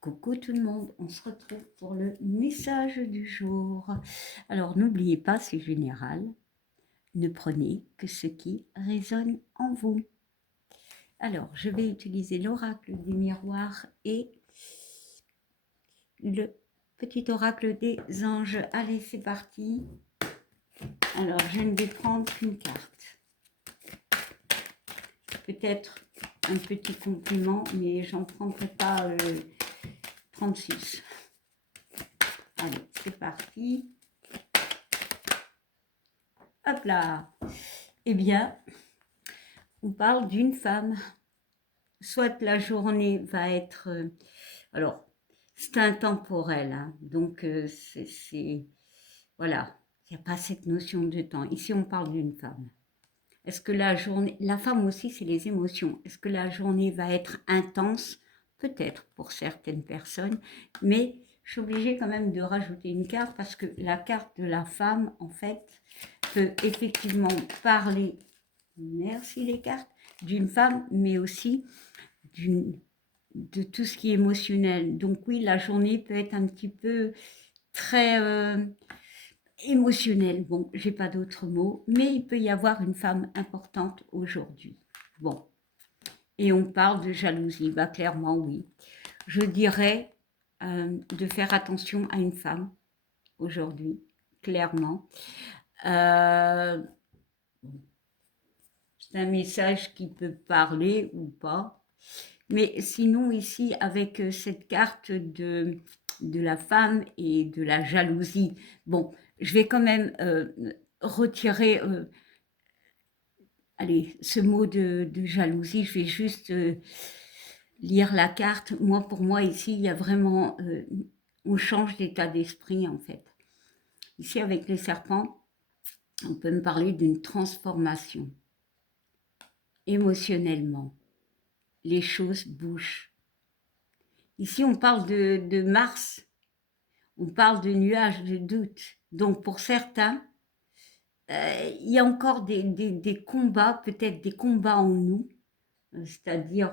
Coucou tout le monde, on se retrouve pour le message du jour. Alors n'oubliez pas, c'est général, ne prenez que ce qui résonne en vous. Alors je vais utiliser l'oracle des miroirs et le petit oracle des anges. Allez, c'est parti. Alors je ne vais prendre qu'une carte. Peut-être un petit compliment, mais j'en prendrai pas 36. Allez, c'est parti. Hop là. Eh bien, on parle d'une femme. Soit la journée va être... alors, c'est intemporel, hein, donc voilà, il n'y a pas cette notion de temps. Ici, on parle d'une femme. Est-ce que la journée... La femme aussi, c'est les émotions. Est-ce que la journée va être intense? Peut-être pour certaines personnes, mais je suis obligée quand même de rajouter une carte parce que la carte de la femme, en fait, peut effectivement parler, merci les cartes, d'une femme, mais aussi de tout ce qui est émotionnel. Donc oui, la journée peut être un petit peu très émotionnelle. Bon, j'ai pas d'autres mots, mais il peut y avoir une femme importante aujourd'hui. Bon, et on parle de jalousie. Bah clairement oui. Je dirais de faire attention à une femme aujourd'hui, clairement. C'est un message qui peut parler ou pas. Mais sinon, ici, avec cette carte de la femme et de la jalousie, bon, je vais quand même retirer allez, ce mot de jalousie. Je vais juste lire la carte. Moi, pour moi, ici, il y a vraiment... on change d'état d'esprit, en fait. Ici, avec les serpents, on peut me parler d'une transformation émotionnellement. Les choses bougent. Ici, on parle de Mars, on parle de nuages, de doute. Donc, pour certains, il y a encore des combats, peut-être des combats en nous, c'est-à-dire,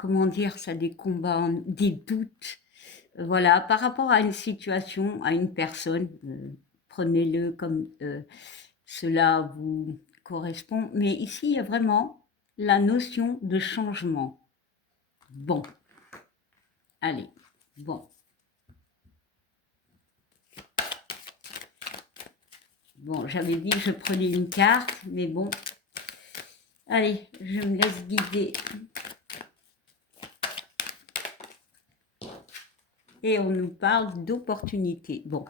comment dire ça, des combats, des doutes, voilà, par rapport à une situation, à une personne, prenez-le comme cela vous correspond. Mais ici, il y a vraiment la notion de changement. Bon, allez, bon. Bon, j'avais dit que je prenais une carte, mais bon. Allez, je me laisse guider. Et on nous parle d'opportunités. Bon,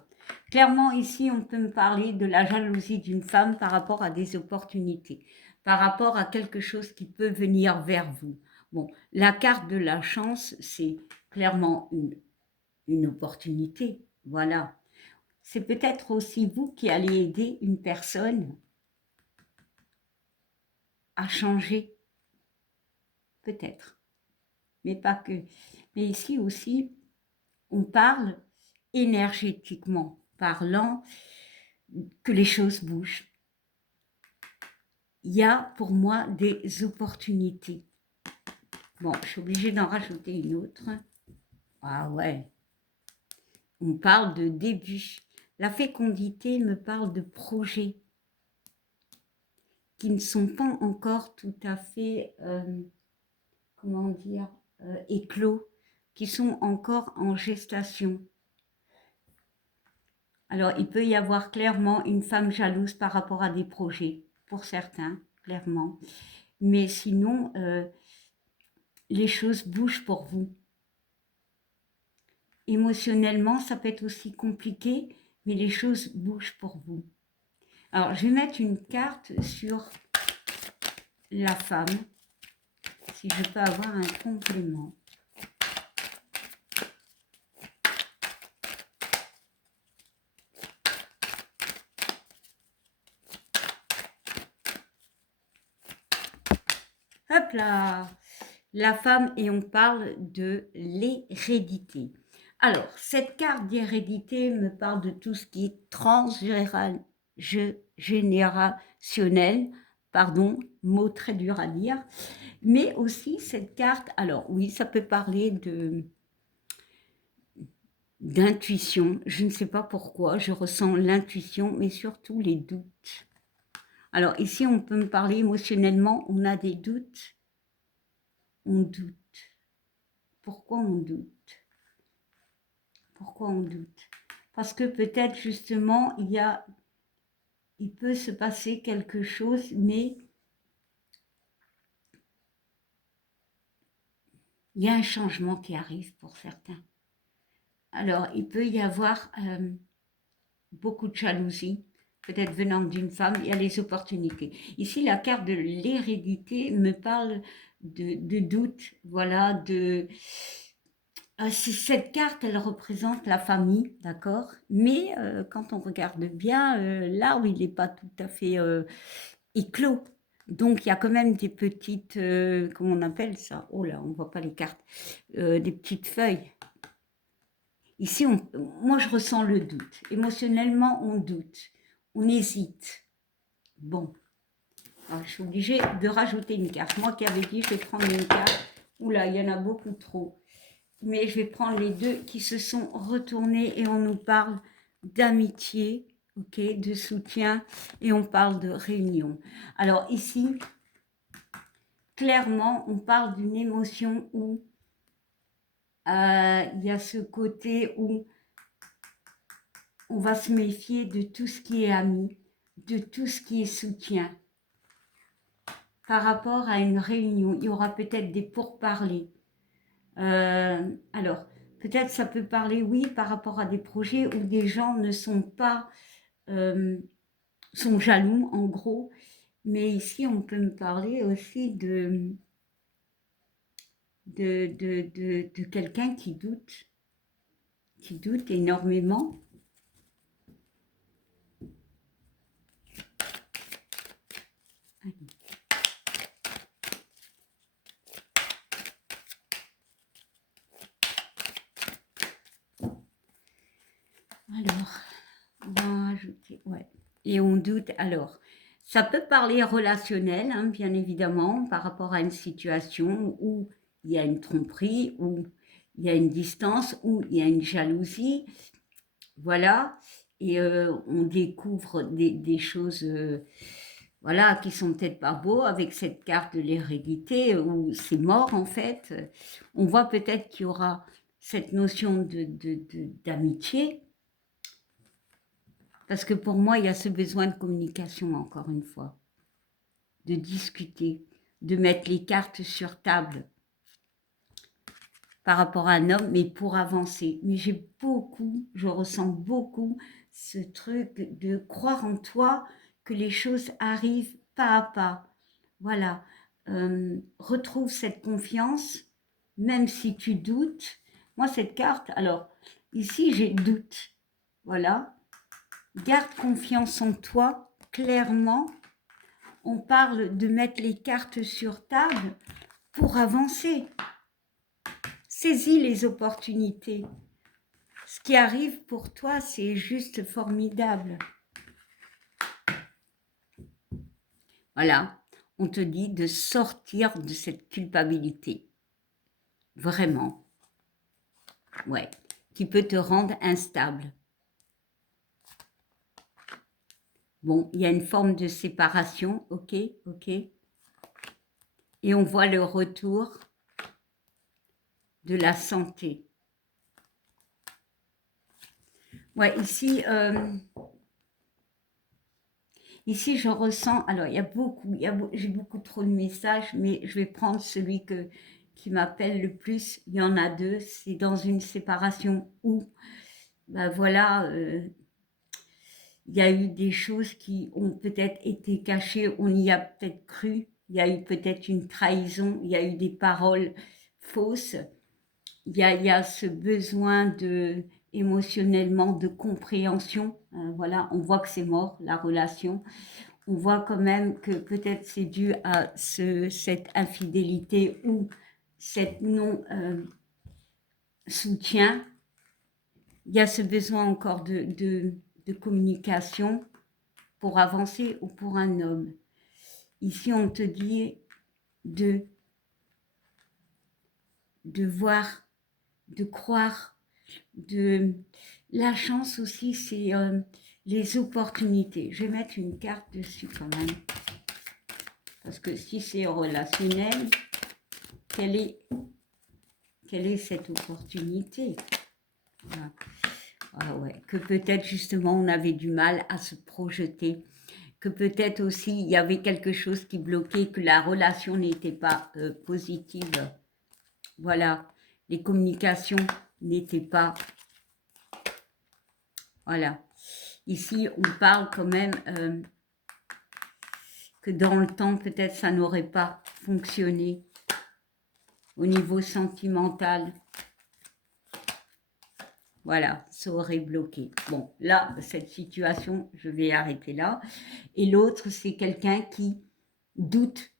clairement ici, on peut me parler de la jalousie d'une femme par rapport à des opportunités, par rapport à quelque chose qui peut venir vers vous. Bon, la carte de la chance, c'est clairement une opportunité. Voilà. C'est peut-être aussi vous qui allez aider une personne à changer. Peut-être. Mais pas que. Mais ici aussi, on parle énergétiquement parlant que les choses bougent. Il y a pour moi des opportunités. Bon, je suis obligée d'en rajouter une autre. Ah ouais. On parle de début. La fécondité me parle de projets qui ne sont pas encore tout à fait, comment dire, éclos, qui sont encore en gestation. Alors, il peut y avoir clairement une femme jalouse par rapport à des projets, pour certains, clairement. Mais sinon, les choses bougent pour vous. Émotionnellement, ça peut être aussi compliqué, mais les choses bougent pour vous. Alors, je vais mettre une carte sur la femme, si je peux avoir un complément. Hop là, la femme, et on parle de l'hérédité. Alors, cette carte d'hérédité me parle de tout ce qui est transgénérationnel, pardon, mot très dur à dire, mais aussi cette carte, alors oui, ça peut parler d'intuition. Je ne sais pas pourquoi, je ressens l'intuition, mais surtout les doutes. Alors ici, on peut me parler émotionnellement, on a des doutes, on doute. Pourquoi on doute? Pourquoi on doute? Parce que peut-être justement, il peut se passer quelque chose, mais il y a un changement qui arrive pour certains. Alors, il peut y avoir beaucoup de jalousie, peut-être venant d'une femme, il y a les opportunités. Ici, la carte de l'hérédité me parle de doute, voilà, cette carte, elle représente la famille, d'accord? Mais quand on regarde bien, là où il n'est pas tout à fait éclos, donc il y a quand même des petites, comment on appelle ça? Oh là, on ne voit pas les cartes, des petites feuilles. Ici, moi, je ressens le doute. Émotionnellement, on doute, on hésite. Bon, alors, je suis obligée de rajouter une carte. Moi qui avais dit, je vais prendre une carte. Oula, il y en a beaucoup trop. Mais je vais prendre les deux qui se sont retournés et on nous parle d'amitié, ok, de soutien et on parle de réunion. Alors ici, clairement, on parle d'une émotion où il y a ce côté où on va se méfier de tout ce qui est ami, de tout ce qui est soutien. Par rapport à une réunion, il y aura peut-être des pourparlers. Alors, peut-être ça peut parler, oui, par rapport à des projets où des gens ne sont pas, sont jaloux, en gros. Mais ici, on peut me parler aussi de quelqu'un qui doute énormément. Alors, on va ajouter, ouais. Et on doute, alors, ça peut parler relationnel, hein, bien évidemment, par rapport à une situation où il y a une tromperie, où il y a une distance, où il y a une jalousie, voilà, et on découvre des choses, voilà, qui sont peut-être pas beaux avec cette carte de l'hérédité, où c'est mort en fait. On voit peut-être qu'il y aura cette notion d'amitié, parce que pour moi, il y a ce besoin de communication, encore une fois, de discuter, de mettre les cartes sur table par rapport à un homme, mais pour avancer. Mais je ressens beaucoup ce truc de croire en toi, que les choses arrivent pas à pas. Voilà. Retrouve cette confiance, même si tu doutes. Moi, cette carte, alors, ici, j'ai doute. Voilà. Garde confiance en toi, clairement. On parle de mettre les cartes sur table pour avancer. Saisis les opportunités. Ce qui arrive pour toi, c'est juste formidable. Voilà, on te dit de sortir de cette culpabilité. Vraiment. Ouais, qui peut te rendre instable. Bon, il y a une forme de séparation, ok, ok. Et on voit le retour de la santé. Ouais, ici, ici je ressens, alors il y a beaucoup, j'ai beaucoup trop de messages, mais je vais prendre celui qui m'appelle le plus. Il y en a deux, c'est dans une séparation où, ben voilà, il y a eu des choses qui ont peut-être été cachées, on y a peut-être cru, il y a eu peut-être une trahison, il y a eu des paroles fausses, il y a ce besoin de émotionnellement de compréhension, voilà, on voit que c'est mort, la relation, on voit quand même que peut-être c'est dû à cette infidélité ou cette non-soutien, il y a ce besoin encore de communication pour avancer ou pour un homme. Ici, on te dit de voir, de croire de la chance aussi, c'est les opportunités. Je vais mettre une carte dessus quand même. Parce que si c'est relationnel, quelle est cette opportunité? Voilà. Ah ouais. Que peut-être justement on avait du mal à se projeter, que peut-être aussi il y avait quelque chose qui bloquait, que la relation n'était pas positive. Voilà, les communications n'étaient pas... Voilà. Ici, on parle quand même que dans le temps, peut-être ça n'aurait pas fonctionné au niveau sentimental. Voilà, ça aurait bloqué. Bon, là, cette situation, je vais arrêter là. Et l'autre, c'est quelqu'un qui doute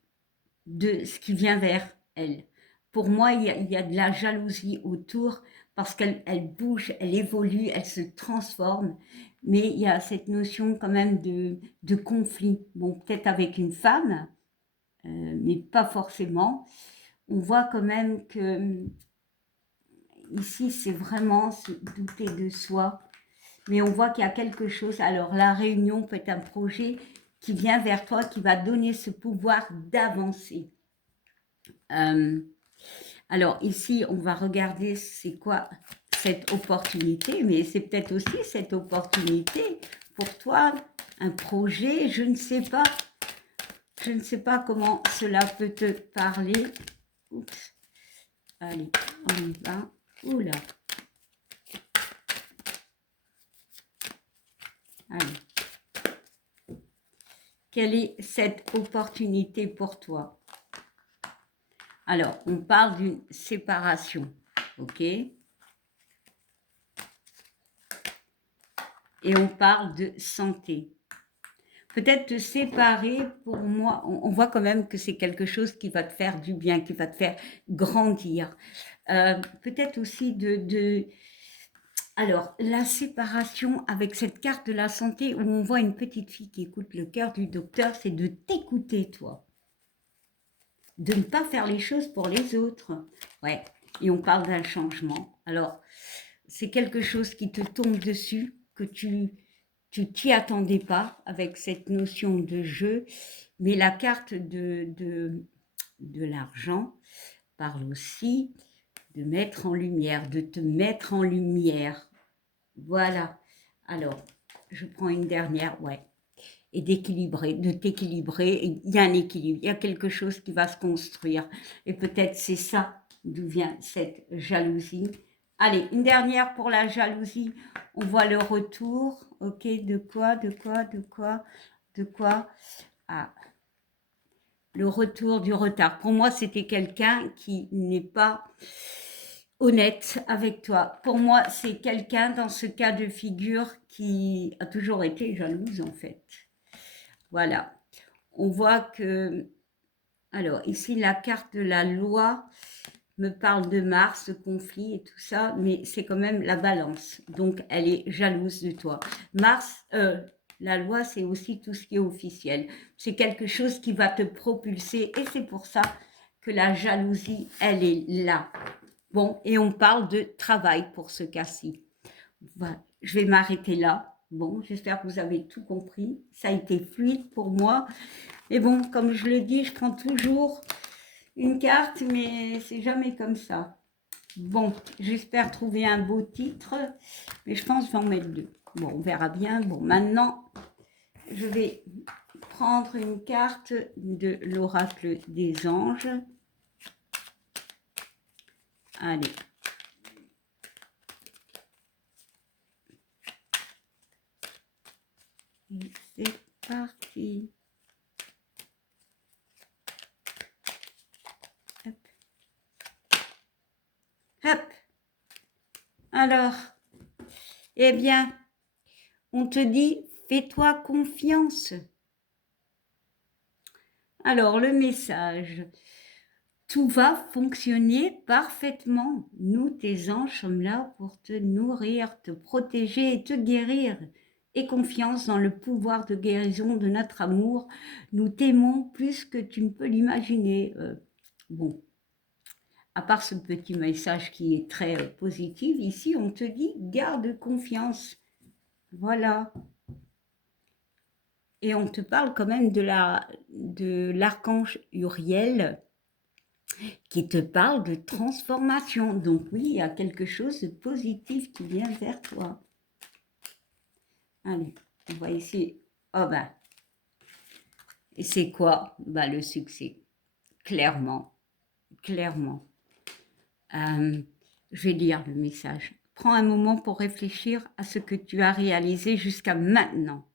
de ce qui vient vers elle. Pour moi, il y a de la jalousie autour parce qu'elle bouge, elle évolue, elle se transforme. Mais il y a cette notion quand même de conflit. Bon, peut-être avec une femme, mais pas forcément. On voit quand même que ici, c'est vraiment se douter de soi. Mais on voit qu'il y a quelque chose. Alors, la réunion peut être un projet qui vient vers toi, qui va donner ce pouvoir d'avancer. Alors, ici, on va regarder c'est quoi cette opportunité, mais c'est peut-être aussi cette opportunité pour toi, un projet, je ne sais pas. Je ne sais pas comment cela peut te parler. Oups. Allez, on y va. Oula. Allez. Quelle est cette opportunité pour toi? Alors, on parle d'une séparation, ok? Et on parle de santé. Peut-être te séparer, pour moi, on voit quand même que c'est quelque chose qui va te faire du bien, qui va te faire grandir. Peut-être aussi Alors, la séparation avec cette carte de la santé où on voit une petite fille qui écoute le cœur du docteur, c'est de t'écouter, toi. De ne pas faire les choses pour les autres. Ouais, et on parle d'un changement. Alors, c'est quelque chose qui te tombe dessus, que tu t'y attendais pas avec cette notion de jeu, mais la carte de l'argent parle aussi de mettre en lumière, de te mettre en lumière. Voilà. Alors, je prends une dernière, ouais. Et d'équilibrer, de t'équilibrer. Il y a un équilibre, il y a quelque chose qui va se construire. Et peut-être c'est ça d'où vient cette jalousie. Allez, une dernière pour la jalousie. On voit le retour. Ok, de quoi Ah, le retour du retard. Pour moi, c'était quelqu'un qui n'est pas honnête avec toi. Pour moi, c'est quelqu'un dans ce cas de figure qui a toujours été jalouse en fait. Voilà. On voit que, alors ici, la carte de la loi me parle de Mars, de conflit et tout ça, mais c'est quand même la balance. Donc, elle est jalouse de toi. Mars, la loi, c'est aussi tout ce qui est officiel. C'est quelque chose qui va te propulser et c'est pour ça que la jalousie, elle est là. Bon, et on parle de travail pour ce cas-ci. Voilà. Je vais m'arrêter là. Bon, j'espère que vous avez tout compris. Ça a été fluide pour moi. Mais bon, comme je le dis, je prends toujours une carte, mais c'est jamais comme ça. Bon, j'espère trouver un beau titre, mais je pense que je vais en mettre deux. Bon, on verra bien. Bon, maintenant, je vais prendre une carte de l'oracle des anges. Allez. Et c'est parti. Hop. Hop. Alors, eh bien, on te dit, fais-toi confiance. Alors, le message, tout va fonctionner parfaitement. Nous, tes anges, sommes là pour te nourrir, te protéger et te guérir. Aie confiance dans le pouvoir de guérison de notre amour. Nous t'aimons plus que tu ne peux l'imaginer. Bon, à part ce petit message qui est très positif, ici on te dit garde confiance. Voilà. Et on te parle quand même de l'archange Uriel qui te parle de transformation. Donc oui, il y a quelque chose de positif qui vient vers toi. Allez, on va essayer. Oh ben, et c'est quoi? Ben, le succès. Clairement, clairement. Je vais lire le message. Prends un moment pour réfléchir à ce que tu as réalisé jusqu'à maintenant.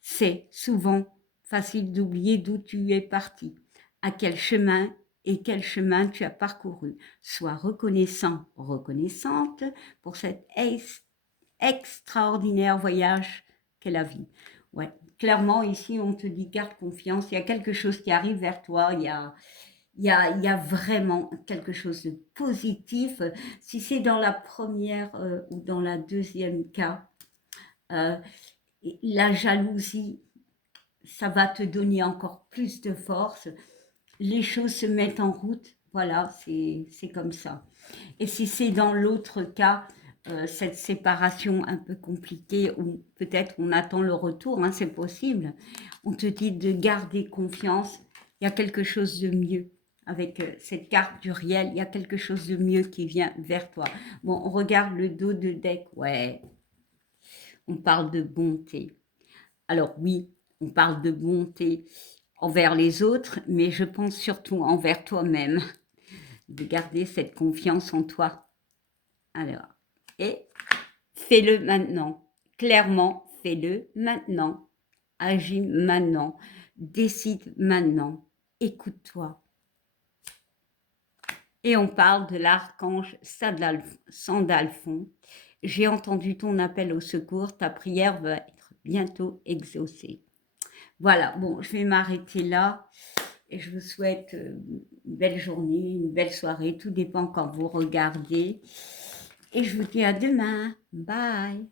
C'est souvent facile d'oublier d'où tu es parti, à quel chemin et quel chemin tu as parcouru. Sois reconnaissant, reconnaissante pour cet extraordinaire voyage qu'est la vie. Ouais, clairement, ici, on te dit garde confiance, il y a quelque chose qui arrive vers toi, il y a vraiment quelque chose de positif. Si c'est dans la première ou dans la deuxième cas, la jalousie, ça va te donner encore plus de force. Les choses se mettent en route. Voilà, c'est comme ça. Et si c'est dans l'autre cas, cette séparation un peu compliquée, ou peut-être on attend le retour, hein, c'est possible, on te dit de garder confiance, il y a quelque chose de mieux. Avec cette carte du réel, il y a quelque chose de mieux qui vient vers toi. Bon, on regarde le dos de deck, ouais, on parle de bonté. Alors oui, on parle de bonté envers les autres, mais je pense surtout envers toi-même, de garder cette confiance en toi. Alors, et fais-le maintenant. Clairement, fais-le maintenant. Agis maintenant. Décide maintenant. Écoute-toi. Et on parle de l'archange Sandalphon. J'ai entendu ton appel au secours. Ta prière va être bientôt exaucée. Voilà, bon, je vais m'arrêter là. Et je vous souhaite une belle journée, une belle soirée. Tout dépend quand vous regardez. Et je vous dis à demain. Bye.